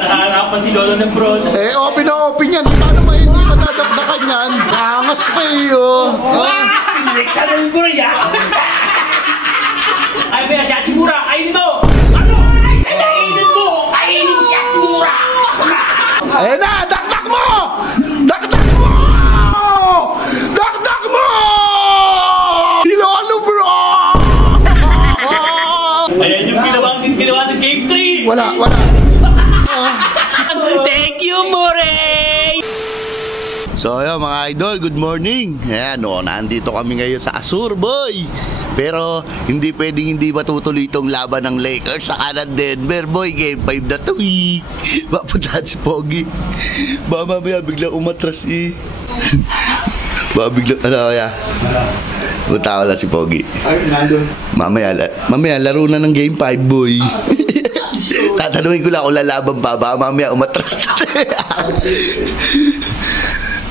nakaharap pa si Lolo ng Bron. Eh, open na open yan. Paano ba hindi matadakdakan yan? Angas pa eh, oh. Next na ng Bron, ya! Ay, may si Ate Mura, kainin mo! Ano? Ay, saan kainin mo? Kainin si Ate Mura! Ayun na, dakdak mo! Dakdak mo! Dakdak mo! Lolo bro! Ayan yung ginawa ng Game 3! Wala. Thank you, Mure! So ayun mga idol, good morning. Ayan o, nandito kami ngayon sa Azur, boy. Pero hindi pwedeng hindi matutuloy itong laban ng Lakers sa kanan Denver, boy. Game 5 na to eh. Mapuntahan si Pogi. Baka mamaya biglang umatras eh. Baka biglang, ano kaya? Punta ko lang si Pogi. Ay, nandun. Mamaya laro na ng Game 5, boy. Tatanungin ko lang kung lalaban pa. Baka mamaya umatras.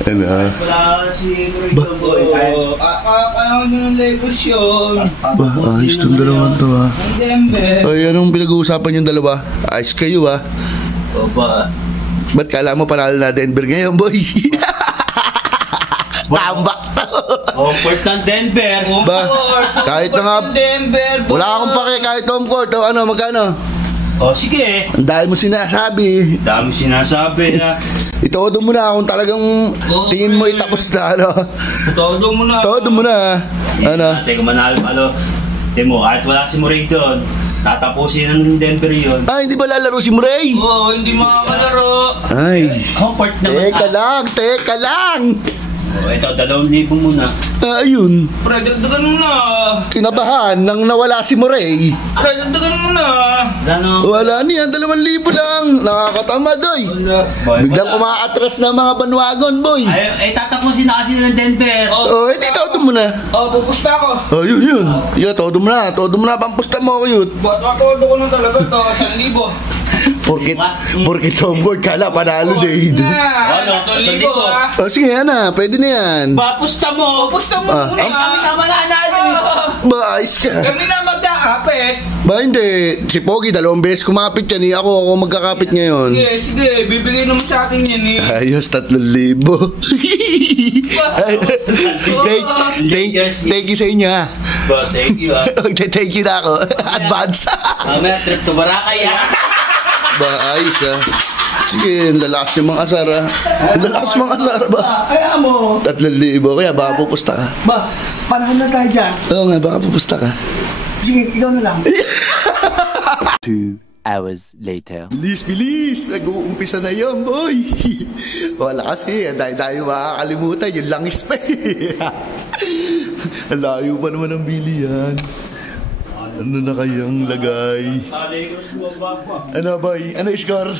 Ano? Wala si Mure boy. Ano yung Lakers yun? Ba, ayos itong dalawang to ha. Ang Denver. Ay, anong pinag-uusapan yung dalawa? Ayos kayo ha. Oba. Ba't kala mo panalo na Denver ngayon, boy? Tambak to. Comfort ng Denver. Ba, kahit na nga, Denver. wala akong pake kahit home court. O ano, magkano? O sige. Ang dahil mo sinasabi. Dami sinasabi na. Itodo mo na kung talagang tingin mo itapos na, ano? Todo mo na. Todo mo na. Ano? Dati kung manalo, Temo, kahit wala si Murray doon, tatapusin ng Denver yun. Ah, hindi ba lalaro si Murray? Oo, hindi makakalaro. Ay, Comfort naman. teka lang. O, ito, 2,000 muna. Ayun. Pre, dagdagan mo na. Kinabahan nang nawala si Murray. Pre, dagdagan mo na. Ano? Wala niyan, 2,000 lang. Nakakatamad, oy. Biglang umaatras na mga bandwagon, boy. Ay, tatapusin na kasi ng Denver. Oh, edi todo mo na. Pupusta ako. Oh, yun. Yeah, todo mo na, pampusta mo ako yun. Ba't ako ko na talaga to? 1,000. Porkit homeboard ka na, panalo din. Ano? 1,000 ha? Oh, sige, Ana, pwede na yan. Papusta mo. Pupusta mo muna. Kami naman nanalo. Ba, ayos ka. Kami na magkakapit. Ba, hindi. Si Pogi, 2 beses kumapit yan eh. Ako magkakapit ngayon. Sige, bibigay naman sa atin yan eh. Ayos, 3,000. Thank you sa inyo ha. Thank you ha. Thank you na ako. Advance. Mamaya trip to Boracay ha. Ba, ayos ha. Sige, lalakas yung mga asar ha. Lalakas mga asar ba? Kaya mo. 3,000. Kaya baka pupusta ka. Ba, panahon na tayo dyan. Oo nga, baka pupusta ka. Sige, ikaw na lang. 2 hours later. Bilis! Nag-uumpisa na yun, boy! Wala kasi, dahil makakalimutan, yung langis pa eh. Ang layo pa naman ang bilihan. Ano na kayang lagay? Ano, boy? Ano score?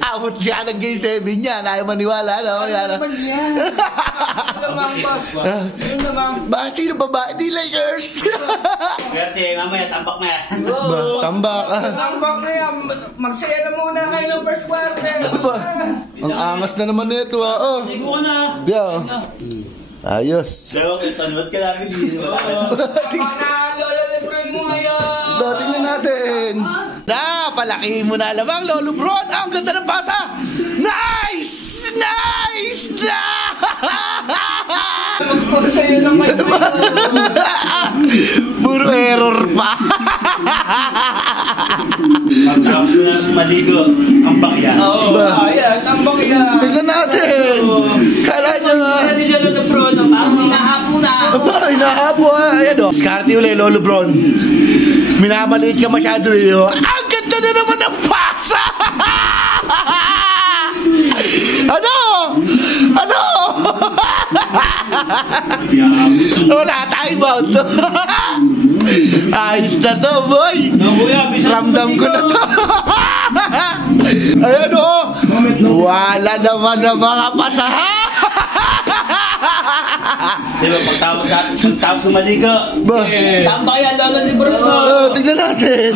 Abot siya ng game 7 niya. Ayaw maniwala, no? Ano naman yan? Bakit sino ba ba? Hindi Lakers! Swerte, mamaya tambak na yan. Ba, tambak ah. Tambak na yan. Magsaya na muna kayo ng first quarter. Ba, ang angas na naman nito ah. Oh. Ligo ka na. Yeah. Ayos. Dawa ka, tanwad ka namin dito. Panalo, Lebron mo ngayon. Tingnan natin. Palaki mo na lamang, Lolo Bron. Ang ganda ng pasa. Nice! Magpagsaya lang kayo. Puro error pa. Tapos na maligo. Ang bakya. Oo, ayan. Tambak yan. Tingnan natin. Kala nyo Hindi niya Lolo Bron. Parang hinahapo na. Aba, hinahapo ah. Ayan o. Skarte ulit, Lolo Bron. Minamaliit ka masyado eh. Ang ganda na naman ng pasa. Ano? Wala time out. Ayos na to, boy. Ramdam ko na to. Ayan o. Wala naman na mga pasaha. Diba, pagtapos maligo. Tambak yan, Lolo Lebron. Tignan natin.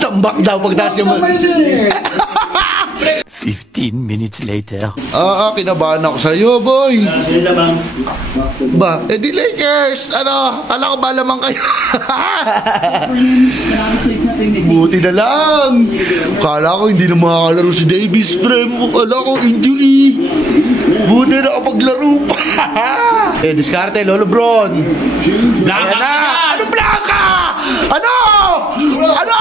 Tambak daw pagtaas yung 15 minutes later. kinabahan ako sa'yo, boy. Ba, di Lakers. Ano, kala ko ba lamang kayo? Buti na lang. Kala ko hindi na makakalaro si Davis, pre. Kala ko injury. Buti na kapaglaro pa. Diskarte, Lolo Bron. Blanca na. Ano Blanca? Ano? Ano?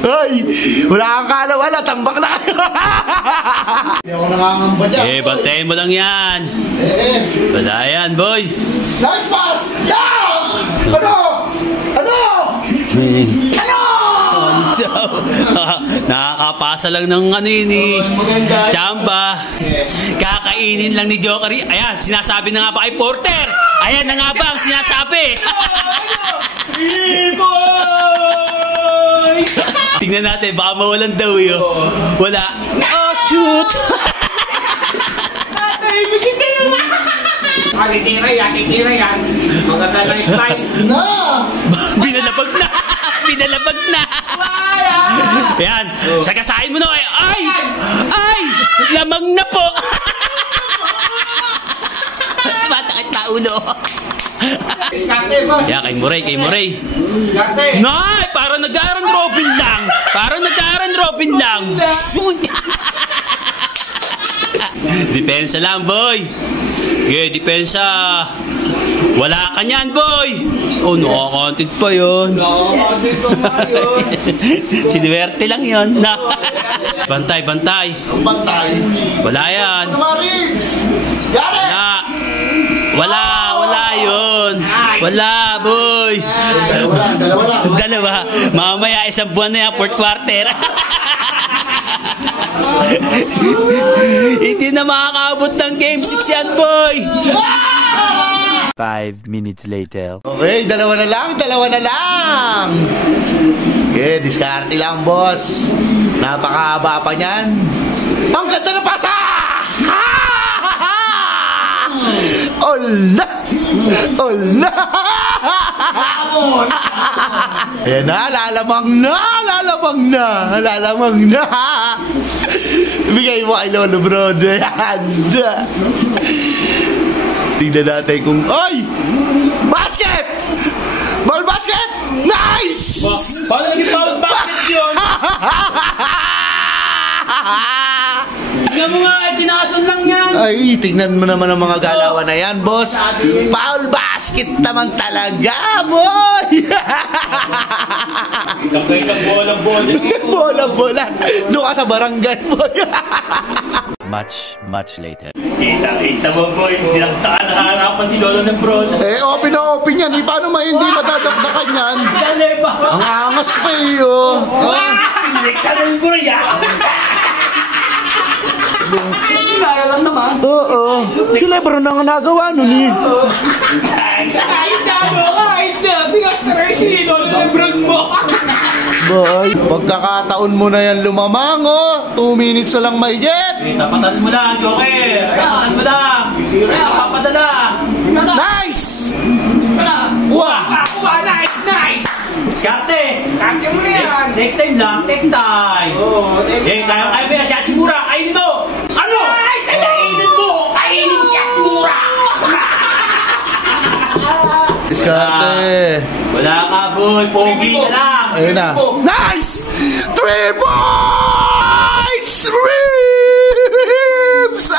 Ay, wala kang kala, wala, tambak na kayo. Hindi ako nangangamba dyan. Bantayin mo lang yan. Wala yan, boy. Nice pass! Yeah! Ano? Ano? Ano? Nakakapasa lang ng ni Chamba. Kakainin lang ni Jokery. Ayan, sinasabi na nga ba kay Porter? Ayan na nga ba ang sinasabi? Tingnan natin, baka mawalan daw yun. Wala. Oh, shoot! Titira yan. Maganda na style. Na! Binalabag na! Binalabag na! Ayan, sagasahin mo na eh. Ay! Ay! Lamang na po! Matakit na ulo. Diskarte, boss. Kaya kay Muray. Diskarte. Nay! Parang nag-aaran Robin lang! Parang nag-aaran Robin lang! Depensa lang, boy! Okay, depensa! Wala ka niyan, boy! Oh, nakakontent pa yun. Sinuwerte lang yun. Na. Bantay. Bantay. Wala yan. Marins! Yari! Wala yun. Wala, boy. Dalawa lang. Dalawa. Mamaya isang buwan na yan, fourth quarter. Hindi na makakaabot ng game 6 yan, boy. 5 minutes later. Okay, dalawa na lang. Okay, diskarte lang, boss. Napakahaba pa niyan. Ang ganda na pasa! Ola! Ayan na, lalamang na. Bigay mo kay Lolo Bro. Ayan. Tingnan natin kung... Ay! Basket! Ball basket! Nice! Paano naging foul basket yun? Tingnan mo nga, tinasan lang yan. Ay, tingnan mo naman ang mga galawan na yan, boss. Foul basket naman talaga, boy! Kapay ka Bola. Doon ka sa barangay, boy. Much later. Kita mo, boy. Dinagtaan na harapan si Lolo ng Bron. Open na open yan. Paano hindi madadakdakan yan? Dali ba? Ang angas pa iyo. Nexan ng burya. Kaya lang naman. Oo. Si Lebron ang nagawa nun eh. Kahit na. Bigas na rin si Lolo Lebron mo. Boy, pagkakataon mo na yan lumamang, 2 minutes na lang mahigit. Tapatan mo lang, Joker. Tapatan mo lang. Papadala. Nice! Wow! Nice. Diskarte. Diskarte mo na yan. Take time lang, take time. Kaya mo yan si Hachimura. Kainin mo. Ano? Kainin mo. Kainin si Hachimura. Diskarte. Wala ka, boy. Pogi na lang. Ayun na. Nice! 3 points! Ribs!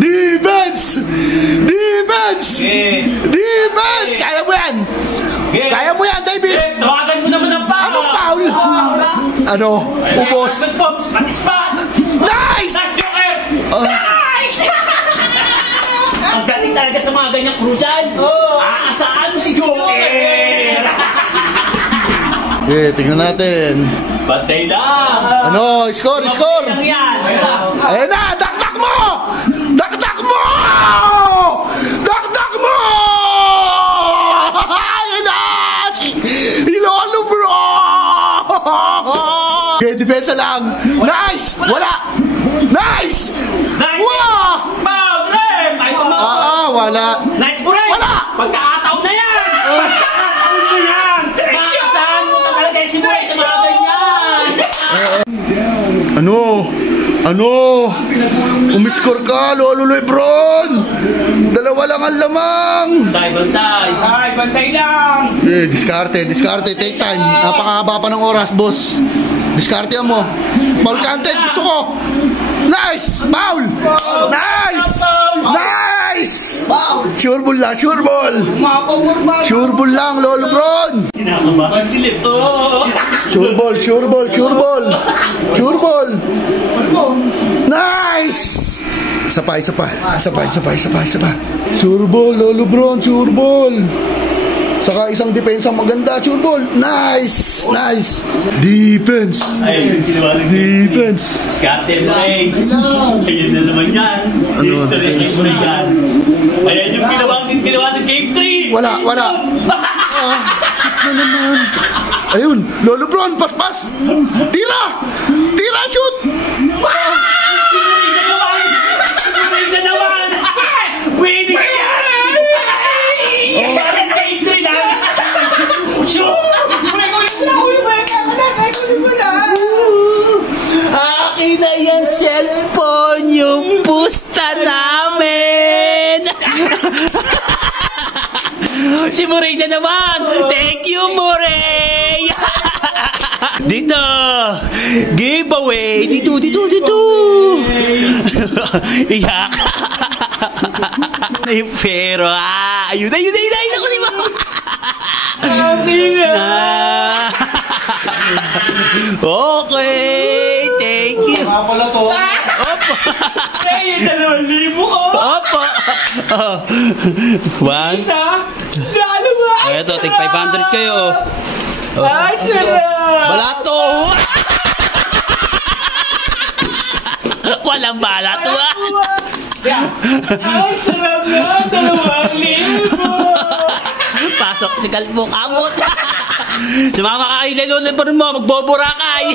Defense! Kaya mo yan! Kaya mo yan, Davis! Tawagan mo naman ang foul. Anong foul? Ano? Ubos? Spot! Nice! Nice, Joker! Nice! Ang galing talaga sa mga ganyang crucial. Aasaan mo si Joker? Tingnan natin. Bantay lang. Ano? Score! Lang yan. Ayun na! Dakdak mo! Dakdak mo! Ayun na! Ilolo, bro! Okay, depensa lang. Nice! Wala! Nice! Wow! Rem! Wala. Nice, Buray! Wala! Pagkakataon na yan! Pagkakataon mo yan! Maasahan mo talaga si Buray sa mga ganyan! Ano? Umiskor ka, Lolo Lebron! Dalawa lang ang lamang! Bantay. Ay, bantay lang! Diskarte. Take time. Napakahaba pa ng oras, boss. Diskarte mo. Foul content, gusto ko! Nice! Foul! Nice! Sure ball lang, sure ball! Sure ball lang, Lolo Bron! Kinakabahan si Leto. Sure ball! Nice! Isa pa. Sure ball, Lolo Bron, sure ball! Saka isang defense ang maganda, sure ball! Nice! Defense! Scotty Ray. Ayan na naman yan. History kay Ray yan. Ayan yung ginawa ng Game 3. Wala. Shit na naman. Ayun, Lolo Bron, pas. Tira, shoot. Ray na naman. Winning siya. Game 3 na. Shoot. Akin na yan cellphone, yung pusta namin. Si Murray na naman. Thank you, Murray. Dito. Giveaway. Dito. Iyak. Pero, ayun. Ako, di ba? Okay. Thank you. Pala to. Opo. Ay, 2,000 ko! Opo. One. Lalo ba? Ito, take 500 kayo. Ay, sarap! Balato. Walang balato. Ay, sarap na! 2,000! Pasok si Kalbo Kamot. Sumama ka kay Lolo Lebron mo, magboborakay.